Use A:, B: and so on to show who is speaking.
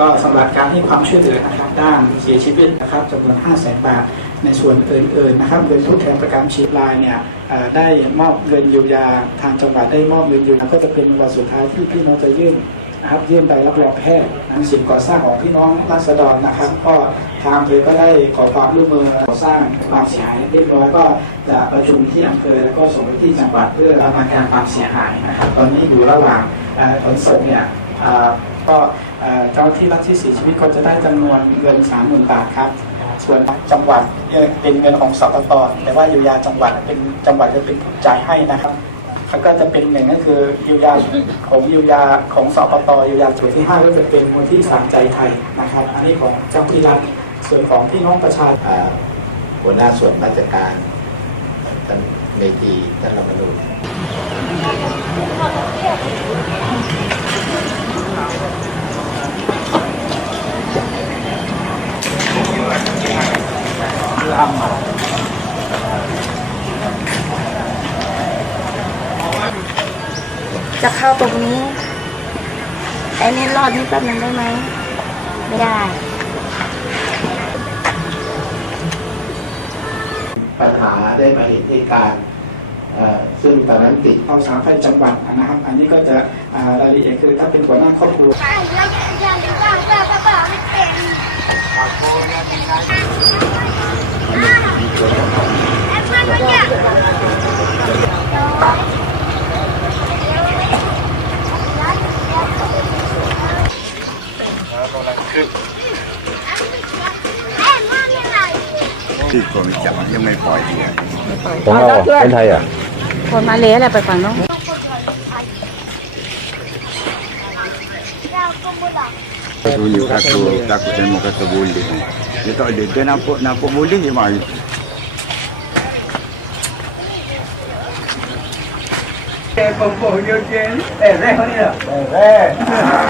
A: ก็สำหรับการให้ความช่วยเหลือนะครับด้านเสียชีวิตนะครับจำนวน 5 0 0 0 0 0 บาท ในส่วนอื่นๆนะครับเงินทดแทนประกันชีพรายเนี่ยได้มอบเงินเยียวยาทางจังหวัดได้มอบเงินเยียวยาก็จะเป็นวันสุดท้ายที่พี่น้องจะยื่นนะครับยื่นใบรับรองแพทย์สิ่งก่อสร้างของพี่น้องราษฎรนะครับ ก็ทางอำเภอก็ได้ขอความร่วมมือก่อสร้างความเสียหายเรียบร้อยก็จะประชุมที่อำเภอแล้วก็ส่งไปที่จังหวัดเพื่อประมาณการความเสียหายนะครับ ตอนนี้อยู่ระหว่างขนส่งเนี่ยก็ เจ้าที่รัฐที่เสียชีวิตก็จะได้จำนวนเงิน30,000บาทครับ ส่วนจังหวัดเนี่ยเป็นเงินของสปตแต่ว่าเยียวยาจังหวัดเป็นจังหวัดจะเป็นผู้จ่ายให้นะครับแล้วก็จะเป็นหนึ่งก็คือเยียวยาของเยียวยาของสปตเยียวยาส่วนที่ห้าก็จะเป็นมูลที่สามใจไทยนะครับ อันนี้ของเจ้าหน้าที่รัฐส่วนของพี่น้องประชาชน
B: หัวหน้าส่วนราชการท่านเมธีท่านรมนู ญ
C: จะเข้าตรงนี้ ไอ้นี่รอดนี่แป๊บนึงได้ไหม ไม่ได้
B: ปัญหาได้มาเห็นเหตุการณ์เอ่อซึ่งตอนนั้นติด
A: เอาสามพันจังหวัดนะครับ อันนี้ก็จะอ่ารายละเอียดคือถ้าเป็นหัวหน้าครอบครัว
D: ที่กรม จับยังไม่ปล่อยที
E: ของเราคนไทยอะ
C: คนมาเลยแหละไปฝั่งนู้น
D: Satu you aku takut saya mau kata boleh. Dia tak ada. Dia nampak nampak boleh dia mari.
F: kita tu tengok kali India budak baru kan kita pergi mungkin sungai susu tu tengok teh
C: ก็แค่ตะเกียบไ